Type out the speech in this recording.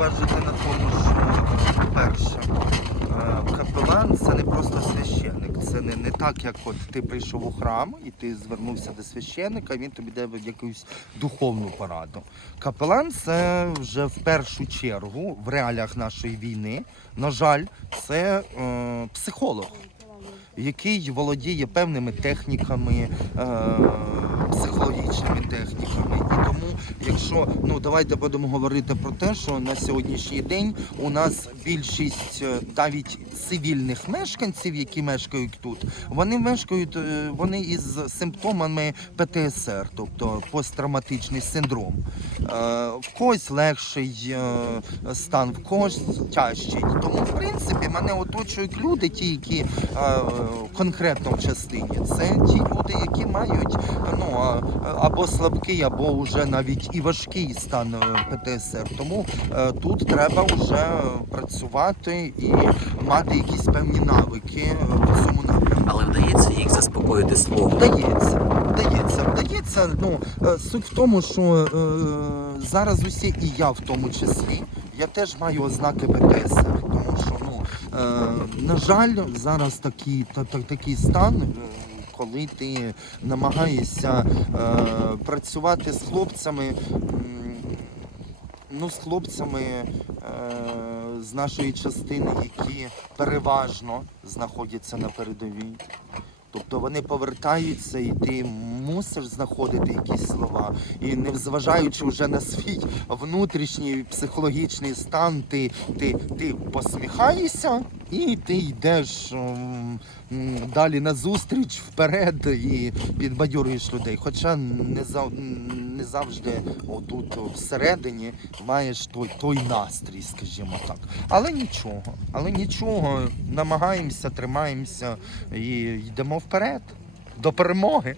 зауважити на тому, що перше, е, капелан це не просто священник. Це не, не так, як от ти прийшов у храм і ти звернувся до священника, він тобі дає якусь духовну пораду. Капелан це вже в першу чергу в реаліях нашої війни. На жаль, це е, психолог який володіє певними техніками, е, психологічними техніками. І тому, якщо ну давайте будемо говорити про те, що на сьогоднішній день у нас більшість е, навіть цивільних мешканців, які мешкають тут, вони мешкають е, вони із симптомами ПТСР, тобто посттравматичний синдром. В когось легший стан, в когось тяжчий. Тому, в принципі, мене оточують люди, ті, які конкретно в частині. Це ті люди, які мають ну, або слабкий, або вже навіть і важкий стан е, ПТСР. Тому е, тут треба вже працювати і мати якісь певні навики е, в цьому напрямку. Але вдається їх заспокоїти словом. Вдається, вдається, вдається. Ну суть в тому, що зараз усі, і я в тому числі, я теж маю ознаки ПТСР, тому що ну е, на жаль, зараз такий, та, та, такий стан. е, Коли ти намагаєшся е, працювати з хлопцями, ну з хлопцями е, з нашої частини, які переважно знаходяться на передовій. Тобто вони повертаються, і ти мусиш знаходити якісь слова. І не зважаючи вже на свій внутрішній психологічний стан, ти, ти, ти посміхаєшся і ти йдеш ем, м, далі на зустріч вперед і підбадьорюєш людей. Хоча не, зав, не завжди отут всередині маєш той, той настрій, скажімо так. Але нічого, але нічого, намагаємося, тримаємося і йдемо вперед до перемоги.